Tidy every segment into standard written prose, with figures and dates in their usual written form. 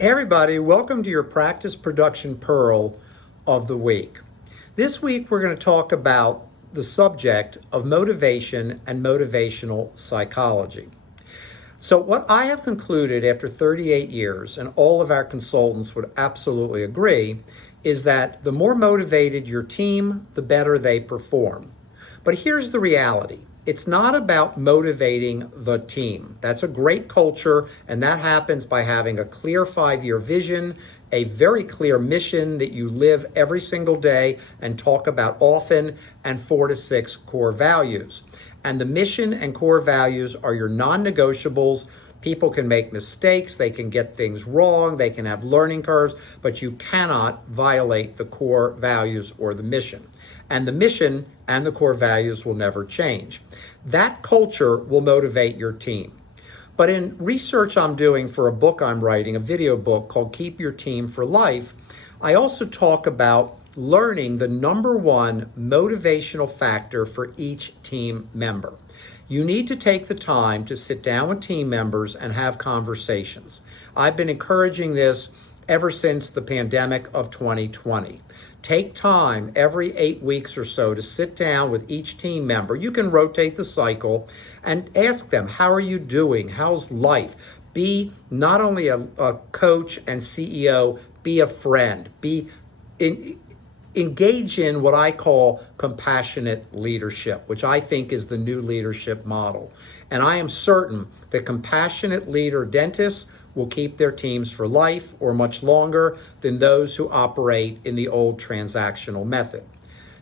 Hey everybody, welcome to your Practice Production Pearl of the week. This week we're going to talk about the subject of motivation and motivational psychology. So what I have concluded after 38 years, and all of our consultants would absolutely agree, is that the more motivated your team, the better they perform. But here's the reality. It's not about motivating the team. That's a great culture, and that happens by having a clear 5-year vision, a very clear mission that you live every single day and talk about often, and 4 to 6 core values. And the mission and core values are your non-negotiables. People can make mistakes, they can get things wrong, they can have learning curves, but you cannot violate the core values or the mission. And the mission and the core values will never change. That culture will motivate your team. But in research I'm doing for a book I'm writing, a video book called Keep Your Team for Life, I also talk about learning the number one motivational factor for each team member. You need to take the time to sit down with team members and have conversations. I've been encouraging this ever since the pandemic of 2020. Take time every 8 weeks or so to sit down with each team member. You can rotate the cycle and ask them, how are you doing? How's life? Be not only a coach and CEO, be a friend. Engage in what I call compassionate leadership, which I think is the new leadership model. And I am certain that compassionate leader dentists will keep their teams for life or much longer than those who operate in the old transactional method.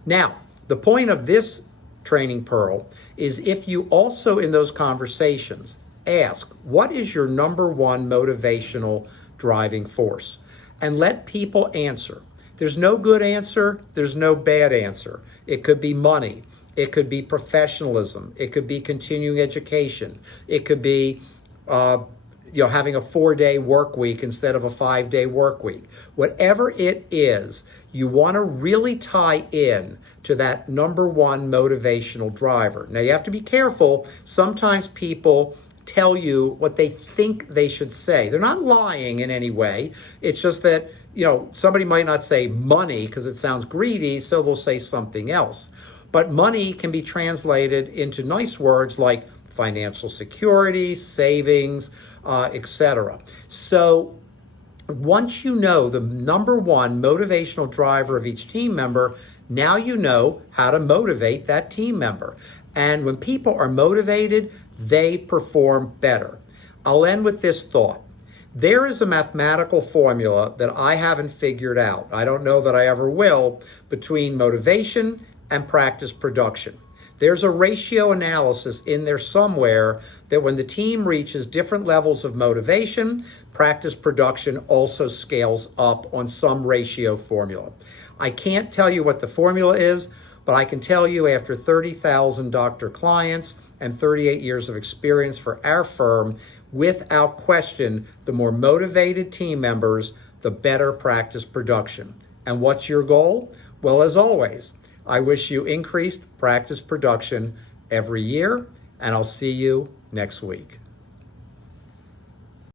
Now, the point of this training pearl is if you also in those conversations ask, what is your number one motivational driving force? And let people answer. There's no good answer, there's no bad answer. It could be money, it could be professionalism, it could be continuing education, it could be having a 4-day work week instead of a 5-day work week. Whatever it is, you want to really tie in to that number one motivational driver. Now you have to be careful. Sometimes people tell you what they think they should say. They're not lying in any way. It's just that somebody might not say money because it sounds greedy, so they'll say something else. But money can be translated into nice words like financial security, savings, etc. So once you know the number one motivational driver of each team member, now you know how to motivate that team member. And when people are motivated, they perform better. I'll end with this thought. There is a mathematical formula that I haven't figured out, I don't know that I ever will, between motivation and practice production. There's a ratio analysis in there somewhere that when the team reaches different levels of motivation, practice production also scales up on some ratio formula. I can't tell you what the formula is, but I can tell you after 30,000 doctor clients and 38 years of experience for our firm, without question, the more motivated team members, the better practice production. And what's your goal? Well, as always, I wish you increased practice production every year, and I'll see you next week.